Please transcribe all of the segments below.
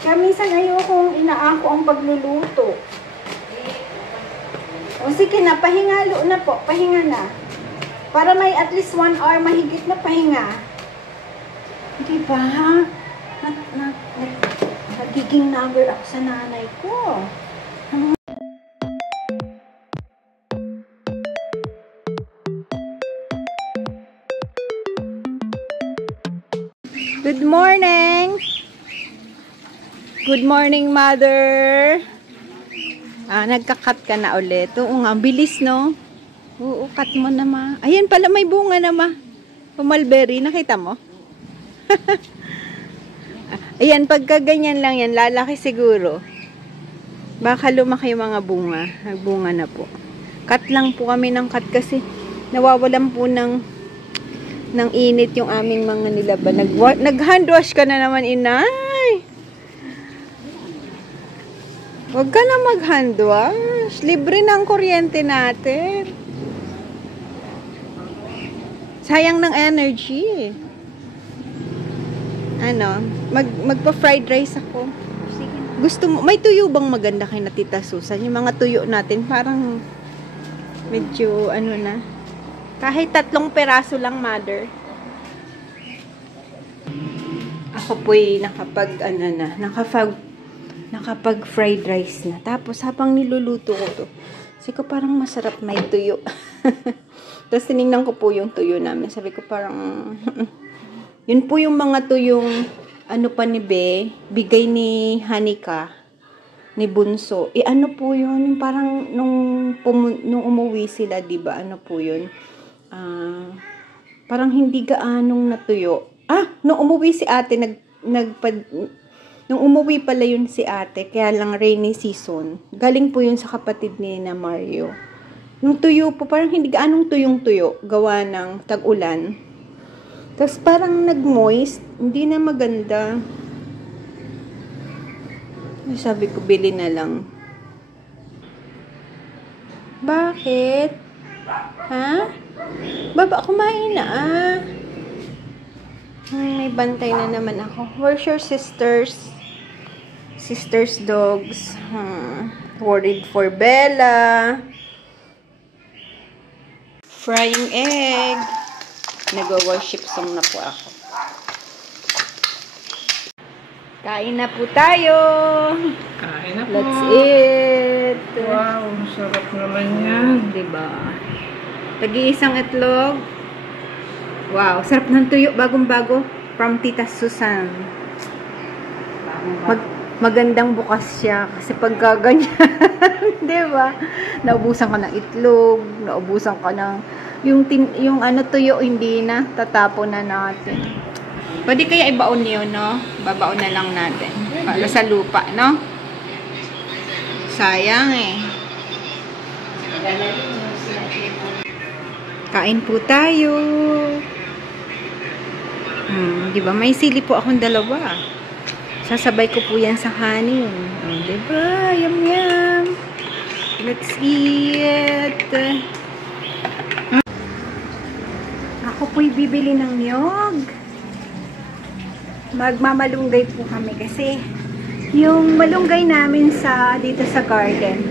Kaya minsan ayokong inaako ang pagluluto. O sige na, pahingalo na po. Pahinga na. Para may at least 1 hour mahigit na pahinga. Diba? Nagiging number ako sa nanay ko. Good morning! Good morning, Mother! Nagka-cut ka na ulit. Oo nga, bilis, no? Oo, cut mo na, ma. Ayan pala, may bunga na, ma. Mulberry, nakita mo? Ayan, pagka ganyan lang yan, lalaki siguro. Baka lumaki yung mga bunga. Nagbunga na po. Cut lang po kami ng cut kasi nawawalan po ng init yung aming mga nilaban. Nag-hand wash ka na naman, inay. Huwag ka na mag-hand wash. Libre ng kuryente natin. Sayang ng energy. Magpa-fried rice ako. Gusto mo, may tuyo bang maganda kay na Tita Susan? Yung mga tuyo natin, parang medyo, na. Kahit 3 peraso lang, Mother. Ako po'y nakapag fried rice na. Tapos, habang niluluto ko to, sabi ko parang masarap may tuyo. Tapos, tinignan ko po yung tuyo namin. Sabi ko parang, yun po yung mga tuyong, pa ni Be, bigay ni Hanika, ni Bunso. Ano po yun? Yung parang, nung umuwi sila, diba? Ano po yun? Parang hindi gaanong natuyo. Nung umuwi si ate, nung umuwi pala yun si ate, kaya lang rainy season, galing po yun sa kapatid ni na Mario. Yung tuyo po, parang hindi gaanong tuyong-tuyo, gawa ng tag-ulan. Tapos parang nag-moist, hindi na maganda. Sabi ko, bili na lang. Bakit? Ha? Baba, kumain na may bantay na naman ako. Where's your sisters? Sisters dogs. Worried for Bella. Frying egg. Nag-worship song na po ako. Kain na po tayo. Kain na po. Let's eat. Wow, sarap naman yan. Diba? Tag-iisang itlog. Wow, sarap ng tuyo, bagong-bago from Tita Susan. Magandang bukas siya kasi pagka ganyan, 'di ba? Naubusan ka ng itlog, naubusan ka ng yung tuyo hindi na tatapon na natin. Pwede kaya ibaon niyo, no? Babaon na lang natin para sa lupa, no? Sayang eh. Kain po tayo. Diba? May sili po akong 2. Sasabay ko po yan sa kanin. Diba? Yum yum. Let's eat. Ako po'y bibili ng niyog. Magmamalunggay po kami kasi yung malunggay namin dito sa garden.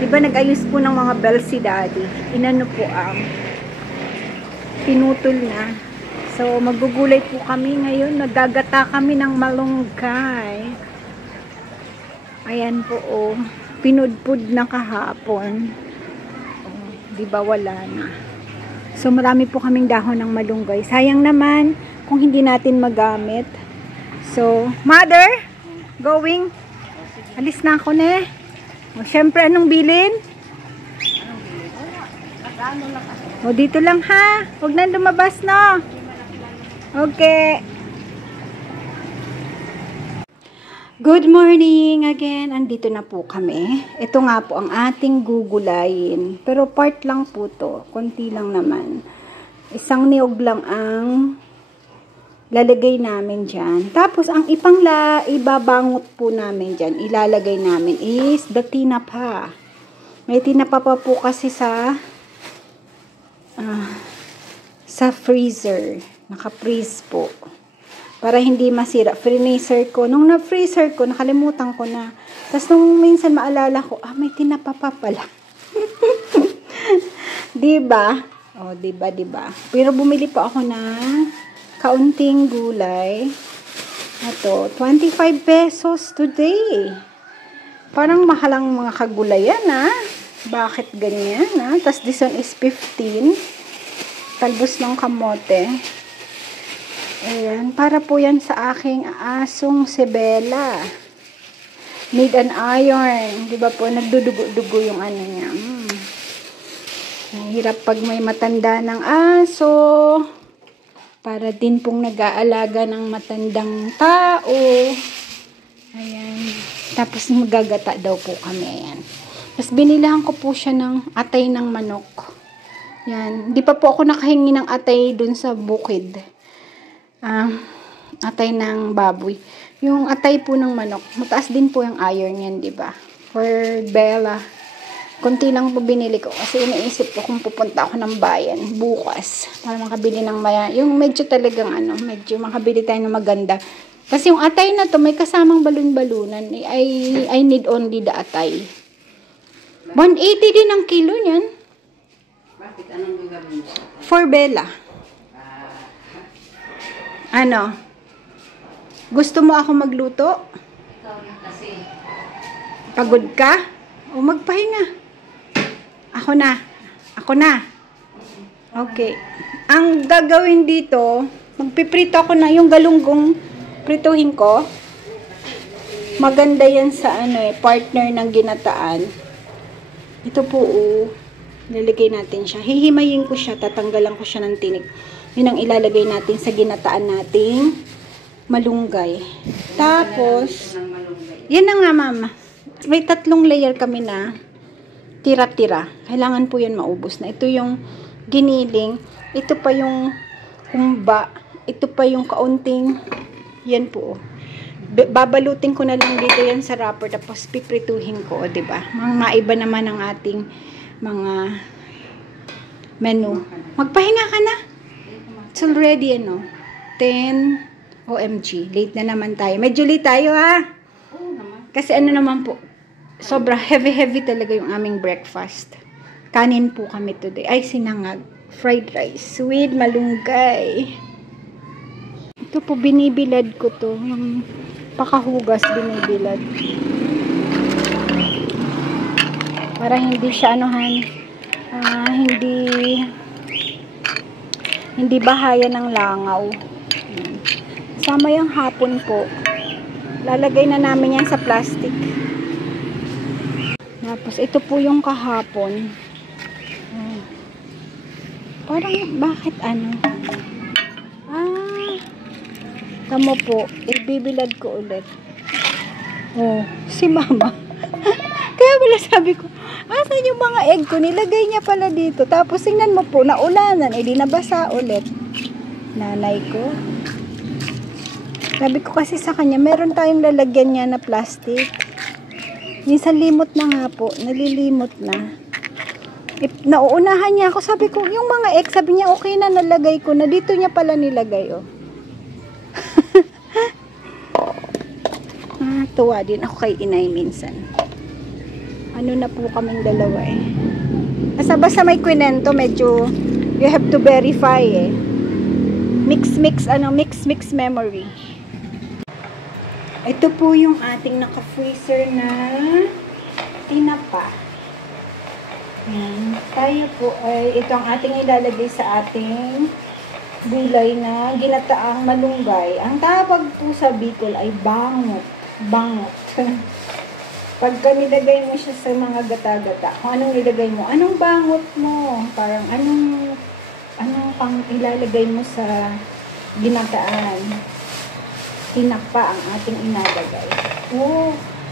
Diba nag-ayos po ng mga bells si Daddy. Inano po pinutol na. So, magugulay po kami ngayon. Nagagata kami ng malunggay. Ayan po, pinudpud na kahapon. Diba wala na. So, marami po kaming dahon ng malunggay. Sayang naman kung hindi natin magamit. So, Mother, going. Alis na ako na. Siyempre, anong bilin? Dito lang ha. Huwag na lumabas, no? Okay. Good morning again. Andito na po kami. Ito nga po ang ating gugulayin. Pero part lang po to. Konti lang naman. Isang niyog lang ang lalagay namin dyan. Tapos, ang ibabangot po namin dyan, ilalagay namin is the tinapa. May tinapa pa po kasi sa freezer. Naka-freeze po. Para hindi masira. Freezer ko. Nung na-freezer ko, nakalimutan ko na. Tapos nung minsan maalala ko, may tinapa pa pala. Diba? O, diba? Pero bumili pa ako ng kaunting gulay. Ito, 25 pesos today. Parang mahalang mga kagulayan, Bakit ganyan, Tapos this one is 15. Talbos ng kamote. Ayan, para po yan sa aking asong si Bella. Need an iron. Di ba po, nagdudugo-dugo yung ano niya. Mahirap pag may matanda ng aso. Para din pong nag-aalaga ng matandang tao. Ayan. Tapos magagata daw po kami. Ayan. Tapos binilahan ko po siya ng atay ng manok. Yan. Di pa po ako nakahingi ng atay dun sa bukid. Atay ng baboy. Yung atay po ng manok, mataas din po yung iron yan, di ba? For Bella. Kunti lang po binili ko kasi iniisip ko kung pupunta ako ng bayan bukas para makabili ng yung medyo talagang medyo makabili tayo ng maganda. Kasi yung atay na to may kasamang balon-balunan. I need only the atay. 180 din ang kilo niyan. Bakit? Anong gagawin mo? For Bella. Gusto mo ako magluto? Ikaw na kasi. Pagod ka? O magpahinga. Ako na. Okay. Ang gagawin dito, magpiprito ako na yung galunggong prituhin ko. Maganda yan sa partner ng ginataan. Ito po, nilalagay natin siya. Hihimayin ko siya, tatanggalan ko siya ng tinik. Yun ang ilalagay natin sa ginataan nating malunggay. Tapos, yan na nga mama. May 3 layer kami na tira-tira. Kailangan po yan maubos na. Ito yung giniling. Ito pa yung humba. Ito pa yung kaunting. Yan po. Babalutin ko na lang dito yan sa wrapper. Tapos piprituhin ko. Diba? Maiba naman ang ating mga menu. Magpahinga ka na. It's already 10 OMG. Late na naman tayo. Medyo late tayo Oo naman. Kasi naman po, sobra heavy talaga yung aming breakfast. Kanin po kami today. Ay, sinangag. Fried rice with malunggay. Ito po, binibilad ko to. Yung pakahugas, binibilad. Para hindi siya hindi bahaya ng langaw. Sama yung hapon po. Lalagay na namin yan sa plastic. Tapos, ito po yung kahapon. Parang, bakit tamo po, ibibilad ko ulit. Si mama. Kaya pala sabi ko, asan yung mga egg ko? Nilagay niya pala dito. Tapos, tingnan mo po, naulanan. Di nabasa ulit. Nanay ko. Sabi ko kasi sa kanya, meron tayong lalagyan niya na plastic. Minsan limot na nga po. Nalilimot na. Nauunahan niya ako. Sabi ko, yung mga egg, sabi niya, okay na, nalagay ko na. Dito niya pala nilagay, Tuwa din ako kay inay minsan. Na po kaming dalawa Basta may kwento, medyo you have to verify Mix memory. Ito po yung ating naka-freezer na tinapa. Yan. Tayo po ay ito ang ating ilalagay sa ating gulay na ginataang malunggay. Ang tawag po sa Bicol ay bangot. Pagka nilagay mo siya sa mga gata-gata, kung anong nilagay mo, anong bangot mo? Parang anong pang ilalagay mo sa ginataan? Tinapa ang ating inalagay.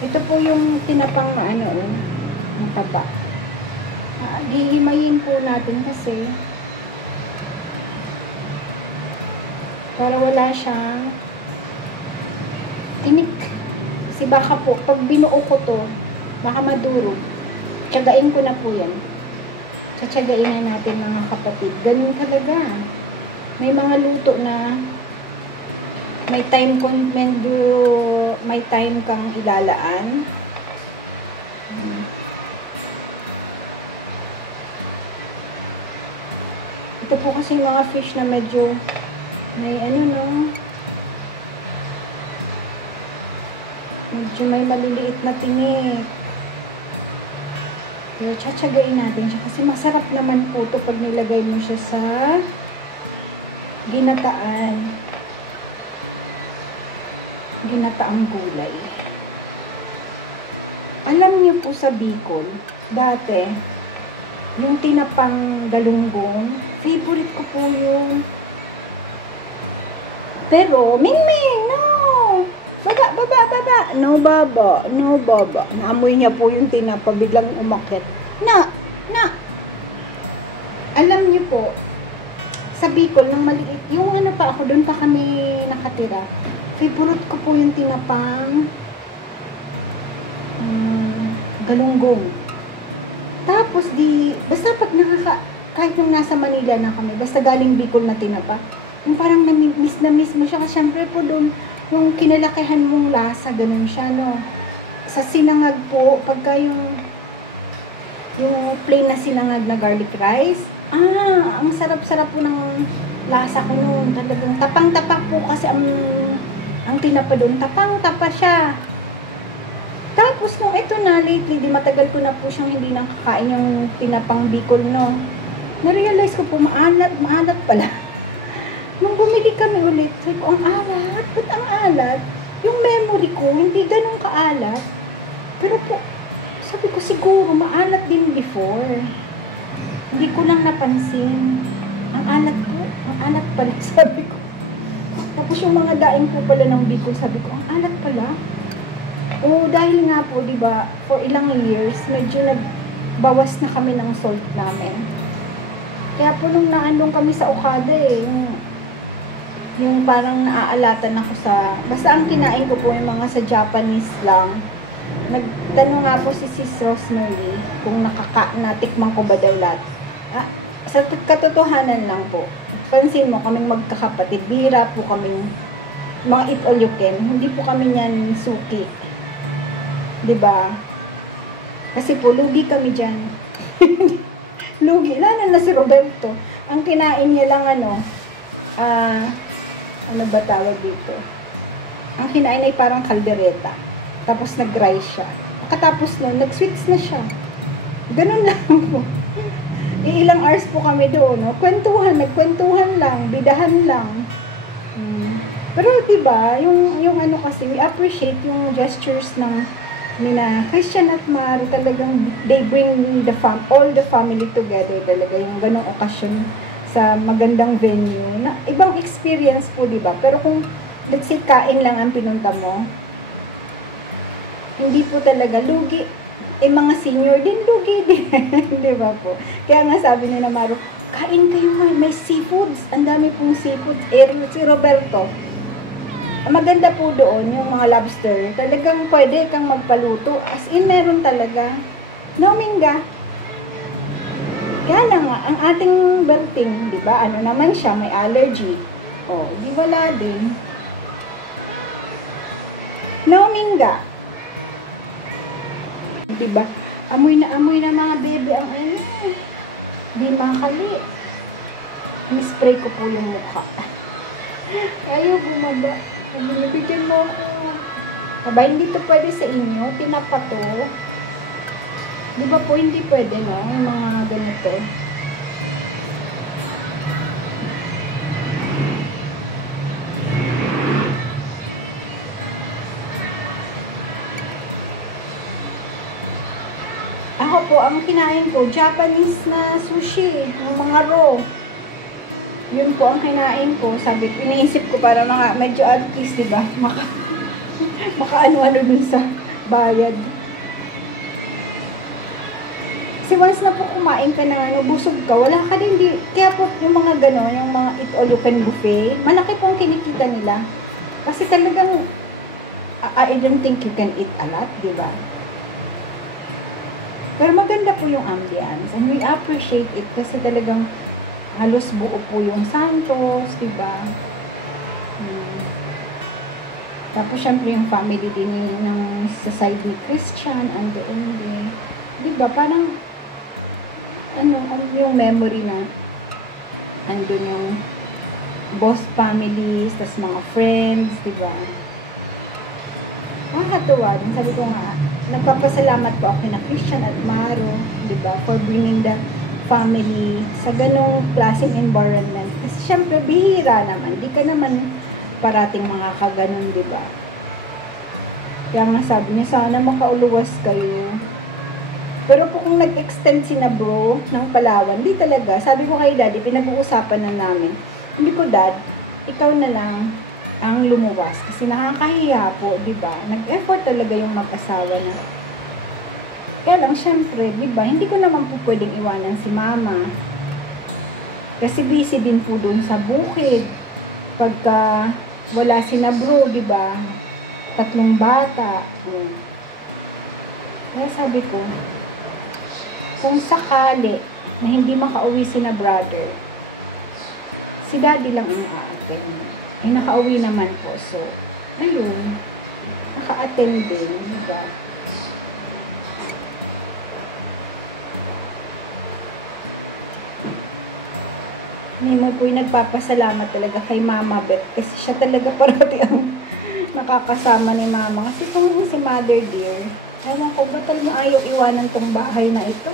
Ito po yung tinapang ang taba. Hihimayin po natin kasi para wala siyang tinik. Kasi baka po, pag binuo ko to, baka madurog. Tiyagain ko na po yan. Tiyagain na natin mga kapatid. Ganun talaga. May mga luto na may time kang ilalaan. Ito po kasi yung mga fish na medyo may medyo may maliliit na tinik. Pero tsatsagain natin siya kasi masarap naman po ito pag nilagay mo siya sa ginataang gulay. Alam niyo po sa Bicol, dati, yung tinapang galunggong, favorite ko po yun. Pero, Mingming, no! Baba! No, baba. Naamoy niya po yung tinapa, biglang umakyat. Na! Alam niyo po, sa Bicol, nang maliit, yung pa ako, doon pa kami nakatira. Favorite ko po yung tinapang galunggong. Tapos basta pag kahit nung nasa Manila na kami, basta galing Bicol na tinapa, yung parang na-miss mo siya. Kasi syempre po doon, yung kinalakihan mong lasa, ganun siya, no? Sa sinangag po, pagka yung plain na sinangag na garlic rice, ang sarap-sarap po ng lasa ko noon. Talagang tapang-tapak po kasi ang tinapa doon, tapang-tapa siya. Tapos nung ito na, lately, matagal ko na po siyang hindi nakakain yung tinapang Bicol, no? Na-realize ko po, maalat pala. Nung bumili kami ulit, sabi ko, ang alat? Ba't ang alat? Yung memory ko, hindi ganun kaalat. Pero po, sabi ko, siguro, maalat din before. Hindi ko lang napansin. Ang alat pala, sabi ko. Tapos yung mga daing po pala ng Bicol, sabi ko, ang alat pala. Dahil nga po, di ba, for ilang years, medyo nagbawas na kami ng salt namin. Kaya po nung naandong kami sa Okada yung parang naaalatan ako basta ang kinain ko po yung mga sa Japanese lang. Nagtanong nga po si Sis Rosemary kung natikman ko ba daw lahat. Sa katotohanan lang po, pansin mo, kaming magkakapatid, bihira po kaming mga eat all you can. Hindi po kami niyan suki. Diba? Kasi po, lugi kami dyan. Lugi. Lalo na si Roberto. Ang kinain niya lang ano ba tawag dito? Ang kinain ay parang kaldereta. Tapos nag-rice siya. Katapos nun, nag-sweets na siya. Ganun lang po. Ilang hours po kami doon, no? Nagkwentuhan lang, bidahan lang. Pero diba, yung kasi, we appreciate yung gestures ng nina Christian at Maru, talagang they bring all the family together talaga, yung ganong okasyon sa magandang venue. Na, ibang experience po, diba? Pero kung, let's say, kain lang ang pinunta mo, hindi po talaga lugi. Mga senior din, lugi din. Diba po? Kaya nga sabi ni Maru, kain kayo, may seafoods. Ang dami pong seafoods. Si Roberto, maganda po doon, yung mga lobster. Talagang pwede kang magpaluto. As in, meron talaga. No, Minga. Kaya lang nga, ang ating Berting, di ba, ano naman siya, may allergy. Di wala din. No, Minga. Di ba? Amoy na mga bebe ang di makali. Ni-spray ko po yung mukha. Ayaw bumaba. Binibigyan mo ako. Aba, hindi to pwede sa inyo. Tinapa to. Di ba po, hindi pwede, no? Yung mga ganito. Ako po, ang kinain ko, Japanese na sushi. Yung mga raw. Yun po ang kinain ko. Sabi ko, iniisip ko para medyo at least, diba? Maka ano-ano dun sa bayad. Kasi once na po kumain ka na, busog ka, wala ka din. Kaya po yung mga gano'n, yung mga eat all you can buffet, malaki po ang kinikita nila. Kasi talagang, I don't think you can eat a lot, diba? Pero maganda po yung ambience. And we appreciate it kasi talagang halos buo po yung Santos, diba? Tapos, syempre, yung family din ng sa side ni Christian, andoon din. Diba? Parang, yung memory na andun yung boss families, tas mga friends, diba? Nakakatuwa din. Sabi ko nga, nagpapasalamat po ako kina Christian at Maro, diba? For bringing the family sa ganong klaseng environment. Kasi syempre, bihira naman. Di ka naman parating mga kaganon, diba? Kaya nga sabi niya, sana makauluwas kayo. Pero kung nag-extend si na bro ng Palawan, di talaga. Sabi ko kay daddy, pinag-uusapan na namin. Hindi ko, dad, ikaw na lang ang lumuwas. Kasi nakakahiya po, di ba? Nag-effort talaga yung mag-asawa na. Kaya lang, syempre, di ba? Hindi ko naman po pwedeng iwanan si mama. Kasi busy din po doon sa bukid. Pagka wala si na bro, di ba? 3 bata. Kaya sabi ko, kung sakali na hindi makauwi si na brother, si daddy lang ang a-attend. Eh, nakauwi naman po. So, ayun, naka-attend din, diba? Nemo po yung nagpapasalamat talaga kay Mama Beth kasi siya talaga parati ang nakakasama ni Mama. Kasi kung si Mother Dear, ewan ko, ba't talaga ayaw iwanan tong bahay na ito?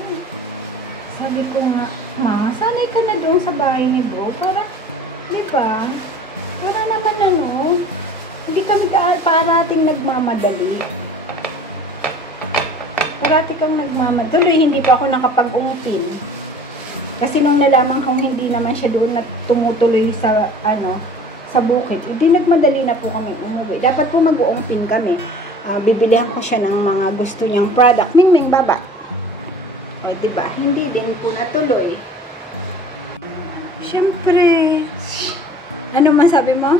Sabi ko nga, Ma, sanay ka na doon sa bahay ni bro. Para, di ba? Para naman hindi kami parating nagmamadali. Parati kang nagmamadali. Tuloy, hindi pa ako nakapag-ungpin. Kasi nung nalaman kong hindi naman siya doon na tumutuloy sa, sa bukid, hindi nagmadali na po kami umuwi. Dapat po mag-uungpin kami. Bibilihan ko siya ng mga gusto niyang product. Ming baba. O, diba? Hindi din po natuloy. Siyempre. Ano masabi mo?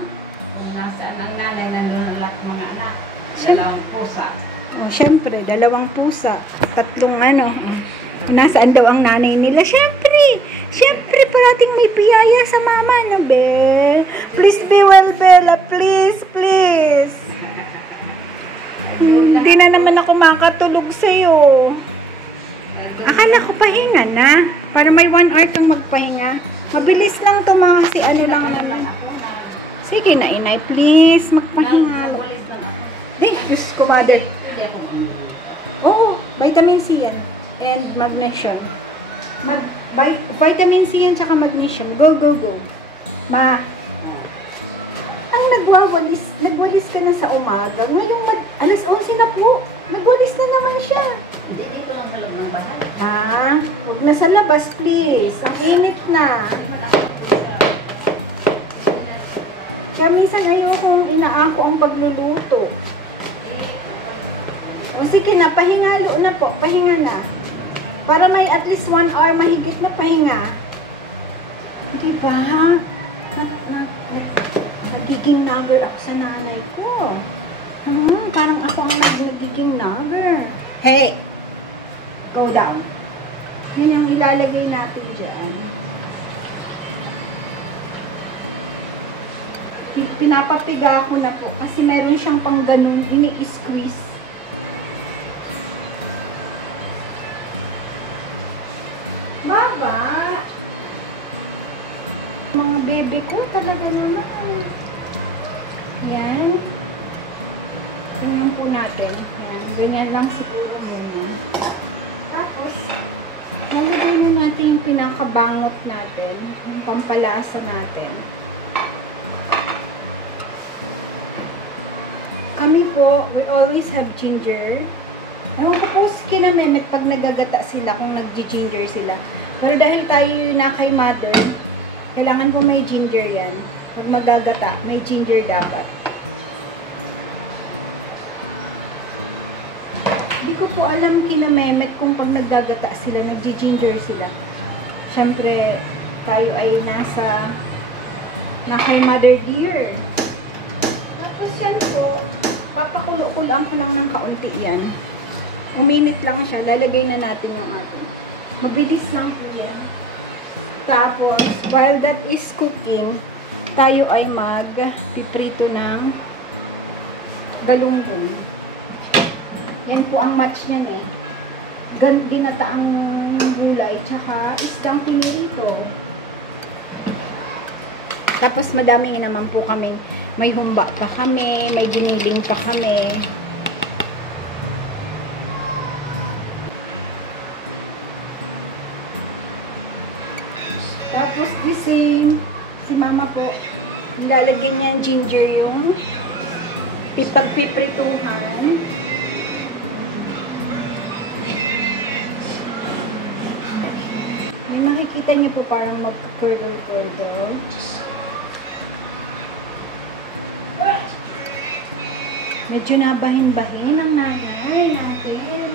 Kung nasaan ang nanay, nandun ang mga anak. Siyempre. 2 pusa. O, siyempre. 2 pusa. 3 Nasaan daw ang nanay nila? Siyempre, parating may piyaya sa mama, no, Bel? Please be well, Bella. Please. Hindi na naman ako makatulog sa'yo. Akala ko pahinga na. Para may 1 hour kang magpahinga. Mabilis lang to mga kasi lang naman. Sige na, inay. Please, magpahinga. Walis lang ako. Diyos ko, mother. Hindi ako mamili. Oo, vitamin C yan. And magnesium. Vitamin C yan tsaka magnesium. Go. Ma, ang nagwalis ka na sa umaga. Ngayong alas 11 na po. Nagwalis na naman siya. Hindi, dito lang sa loob ng bahay. Huwag na sa labas, please. Ang init na. Kaya minsan ayokong inaako ang pagluluto. O sige na, pahingalo na po. Pahinga na. Para may at least 1 hour mahigit na pahinga. Diba? Nagiging nagger ako sa nanay ko. Parang ako ang nagiging nagger. Hey! Go down. Yan yung ilalagay natin dyan. Pinapapiga ko na po kasi meron siyang pang ganun, ini-squeeze. Baba! Mga bebe ko talaga naman. Yan. Tingnan po natin. Yan. Ganyan lang siguro muna. Tapos, nalagay na natin yung pinakabangot natin. Yung pampalasa natin. Kami po, we always have ginger. Ewan ko po kina Mehmet pag nagagata sila, kung nag-ginger sila. Pero dahil tayo na kay mother, kailangan po may ginger yan. Pag magagata, may ginger dapat. Hindi ko po alam kina Mehmet kung pag naggagata sila, nag-ginger sila. Siyempre, tayo ay na kay Mother Dear. Tapos yan po, papakulo-kulaan ko lang ng kaunti yan. Uminit lang siya, lalagay na natin yung ating. Mabilis lang po yan. Tapos, while that is cooking, tayo ay mag-piprito ng galunggong. Yan po ang match niyan eh. Dinataang gulay, tsaka isdang pinirito. Tapos madami naman po kaming, may humba pa kami, may giniling pa kami. Tapos the same, si mama po, nilalagyan niya ginger yung pagpiprituhan. May makikita niyo po parang mag-curdle-curdle. Medyo nabahin-bahin ang nanay natin.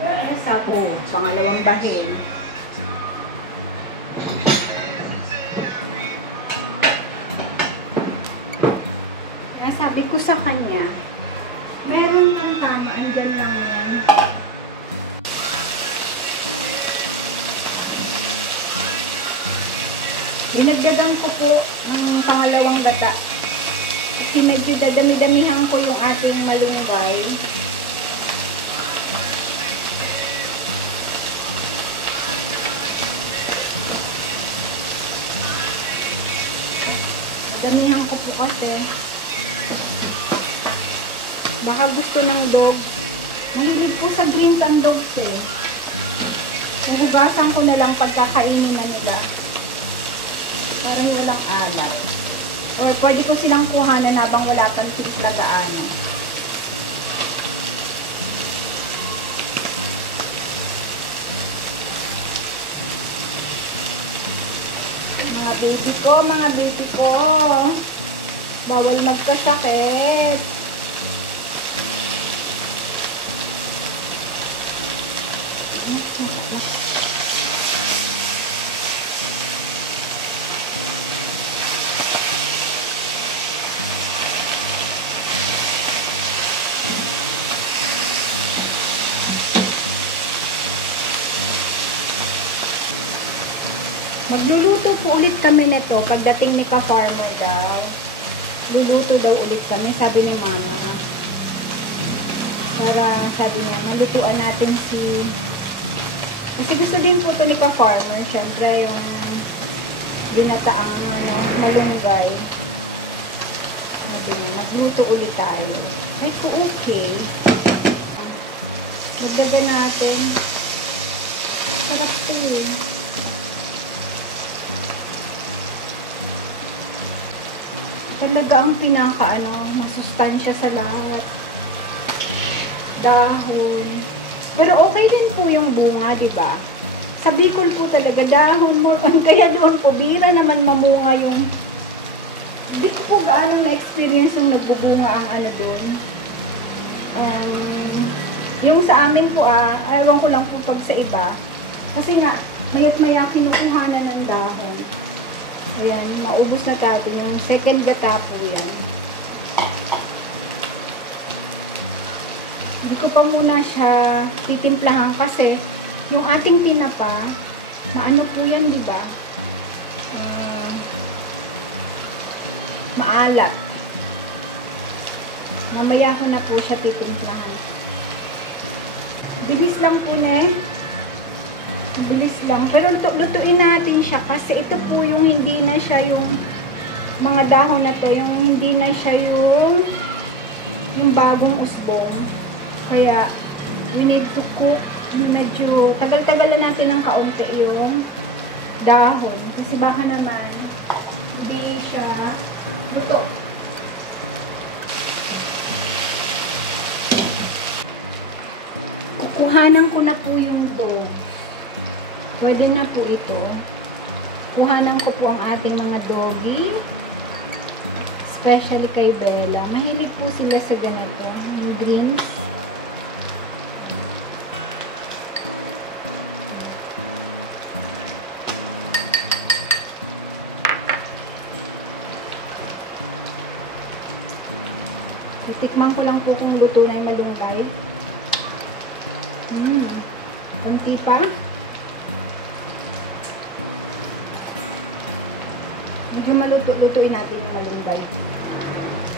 Yes, ako. Pangalawang bahin. Kaya sabi ko sa kanya, meron ng tama, andyan lang yan. Dinagdagan ko po ng pangalawang gata. Kasi medyo dadami-damihan ko yung ating malunggay. Damihan ko po kasi. Baka gusto ng dog. Mahilig po sa greens ang dogs eh. Hugasan ko na lang pagkakainin na nila. Para walang alat. Or pwede ko silang kuhanan habang wala pang timpla-gaano. Mga baby ko. Bawal magkasakit. Magluluto po ulit kami nito pagdating ni ka-farmer daw. Luluto daw ulit kami, sabi ni mama. Para, sabi niya, malutuan natin si... Kasi gusto din po ito ni ka-farmer. Siyempre, yung binataang malunggay. Sabi niya, magluto ulit tayo. Ay, ko okay. Magdagan natin. Sarap ito eh. Talaga ang masustansya sa lahat. Dahon. Pero okay din po yung bunga, di ba? Sa Bicol po talaga, dahon mo. Kaya doon po, bira naman mamunga yung... Hindi ko po gaano na-experience yung nagbubunga ang doon. Yung sa amin po, ayaw ko lang po pag sa iba. Kasi nga, mayat maya kinukuha na ng dahon. Ayan, maubos na natin. Yung second gata po yan. Hindi ko pa muna siya titimplahan kasi yung ating tinapa, maano po yan, di ba? Maalat. Mamaya ko na po siya titimplahan. Bilis lang po bilis lang. Pero lutuin natin siya kasi ito po yung hindi na siya yung mga dahon na to, yung hindi na siya yung bagong usbong. Kaya we need to cook. Medyo tagal-tagal natin ng kaunti yung dahon. Kasi baka naman hindi siya luto. Kukuhanan ko na po yung dog. Pwede na po ito. Kuhanan ko po ang ating mga doggy. Especially kay Bella. Mahilig po sila sa ganito. Yung greens. Titikman ko lang po kung luto na yung malunggay. Kunti pa. Medyo maluto-lutuin natin yung malunggay.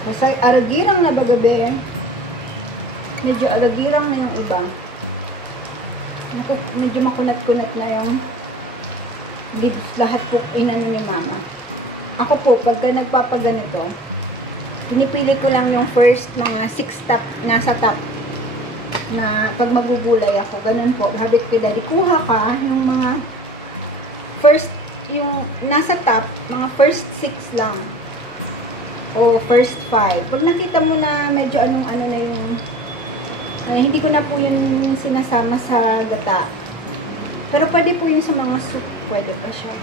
Basta aragirang na bagabi. Medyo aragirang na yung iba. Medyo makunat-kunat na yung leaves. Lahat po inano ni mama. Ako po, pagka nagpapaganito, pinipili ko lang yung first mga 6 top, nasa top. Na pag magugulay ako, ganun po. Habit ko daddy, kuha ka yung mga first, yung nasa top, mga first 6 lang. O first 5. Pag nakita mo na medyo anong-ano na yung hindi ko na po yun sinasama sa gata. Pero pwede po yun sa mga soup. Pwede pa siya.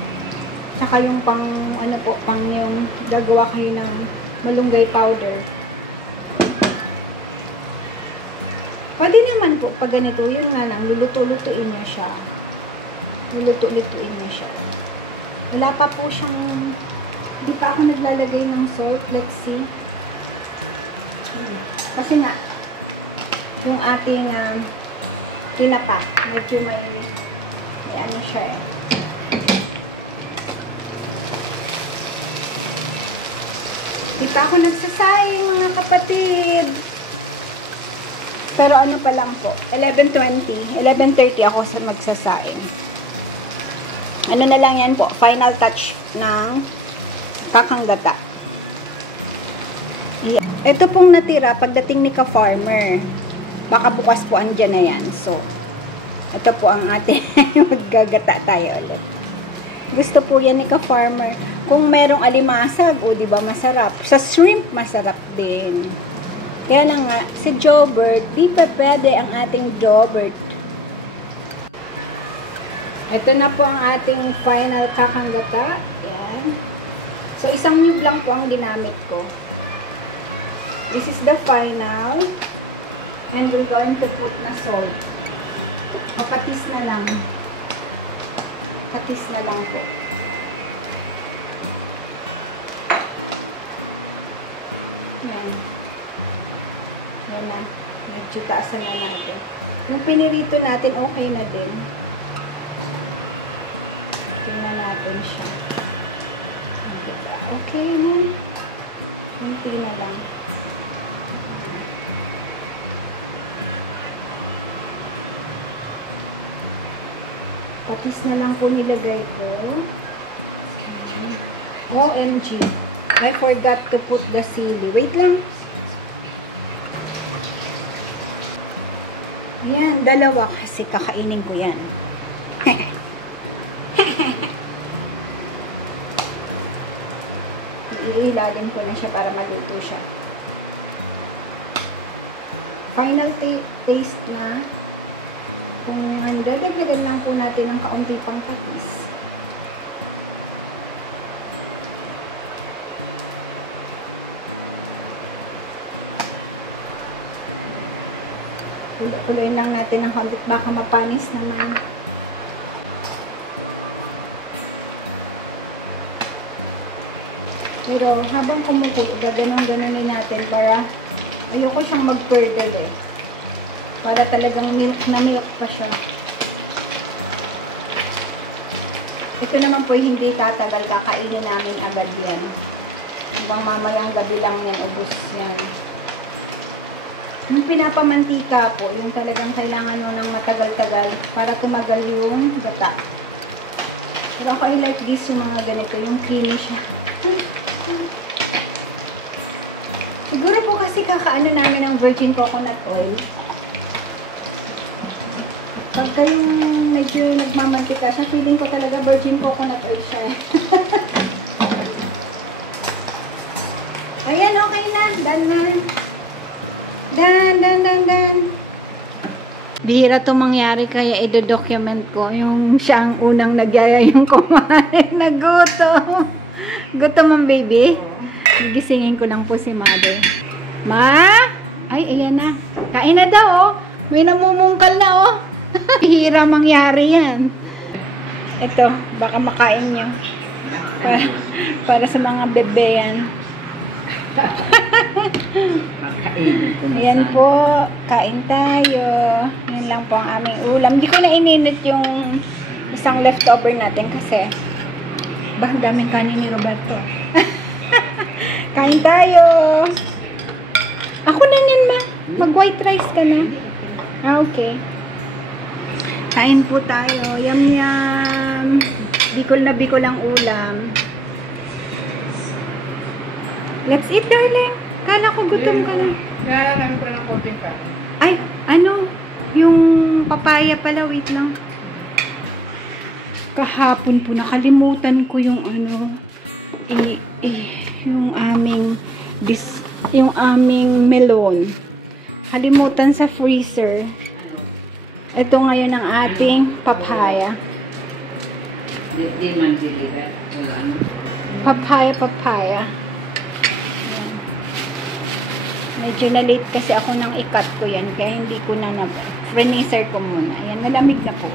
Tsaka yung pang, ano po, pang yung gagawa kayo ng malunggay powder. Pwede naman po, pag ganito, yun nga lang, luluto-lutuin niya siya. Luluto-lutuin niya siya. Wala pa po siyang, hindi pa ako naglalagay ng salt. Let's see. Kasi nga, yung ating tinapa, medyo may ano siya eh. Di pa ako nagsasayang, mga kapatid. Pero ano pa lang po, 11:30 ako sa magsasaing. Ano na lang yan po, final touch ng kakanggata. Yeah. Ito pong natira pagdating ni ka-farmer. Baka bukas po andyan na yan. So, ito po ang ating maggagata tayo ulit. Gusto po yan ni ka-farmer. Kung merong alimasag, o diba masarap. Sa shrimp, masarap din. Kaya na nga, si Jobert, di pa pwede ang ating Jobert. Ito na po ang ating final kakanggata. Yan. So, isang niyog lang po ang ginamit ko. This is the final. And we're going to put na salt. Patis na lang. Patis na lang po. Yan. Yan na. Medyo taasan na natin. Yung pinirito natin, okay na din. Tingnan natin siya. Okay na. Kunti na lang. Patis na lang po nilagay ko. OMG. I forgot to put the sili. Wait lang. Ayan, dalawa kasi kakainin ko yan. Iilalim ko na siya para maluto siya. Final taste na. Kung dadagdagan lang po natin ng kaunti pang patis. Puloy lang natin ng kaunti, baka mapanis naman. Pero habang kumukulo, gaganon-ganonin natin para ayoko siyang mag-curdle eh. Para talagang milk na milk pa siya. Ito naman po hindi tatagal, kakainin namin agad yan. Hanggang mamayang gabi lang yan, ubos yan. Yung pinapamantika po, yung talagang kailangan mo ng matagal-tagal para tumagal yung gata. Pero ako I like this, yung mga ganito, yung creamy siya. Siguro po kasi kakaano namin ng virgin coconut oil. Pagka yung medyo nagmamantika siya, feeling ko talaga virgin coconut oil siya. Ayan, okay na. Done na. Done. Bihira to mangyari, kaya i-document ko yung siyang unang nagyaya yung kumain. Nagutom. Gutom ang baby. Gigisingin ko lang po si mother. Ma? Ay, ayan na. Kain na daw, oh. May namumungkal na, oh. Bihira mangyari yan. Ito, baka makain nyo. Para sa mga bebe yan. Ayan po, kain tayo. Yan lang po ang aming ulam. Hindi ko na ininit yung isang leftover natin kasi ang daming kanin ni Roberto. Kain tayo! Ako na yan, ma. Mag-white rice ka na. Ah, okay. Kain po tayo. Yum, yum. Bicol na bicol ang ulam. Let's eat, darling. Kala ko gutom ka na. Kaya namin ko ng konting ka. Ay, ano? Yung papaya pala. Wait lang. Kahapon po, nakalimutan ko yung ano, yung aming melon. Kalimutan sa freezer. Ito ngayon ang ating papaya. Di man diliver. Wala ano. Papaya. Ayan. Medyo na-late kasi ako nang ikat ko yan. Kaya hindi ko na freezer ko muna. Ayan, malamig na po.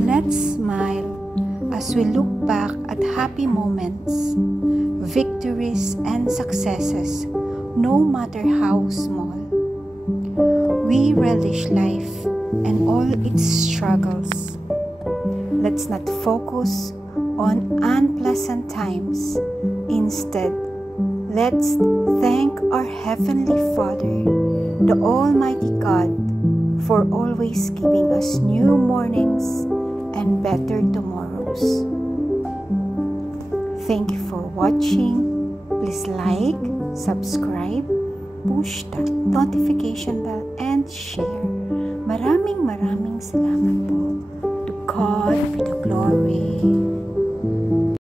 Let's smile as we look back at happy moments, victories and successes, no matter how small. We relish life and all its struggles. Let's not focus on unpleasant times. Instead, let's thank our Heavenly Father, the Almighty God, for always giving us new mornings and better tomorrows. Thank you for watching. Please like, subscribe, push the notification bell, and share. Maraming salamat po. To God be the glory.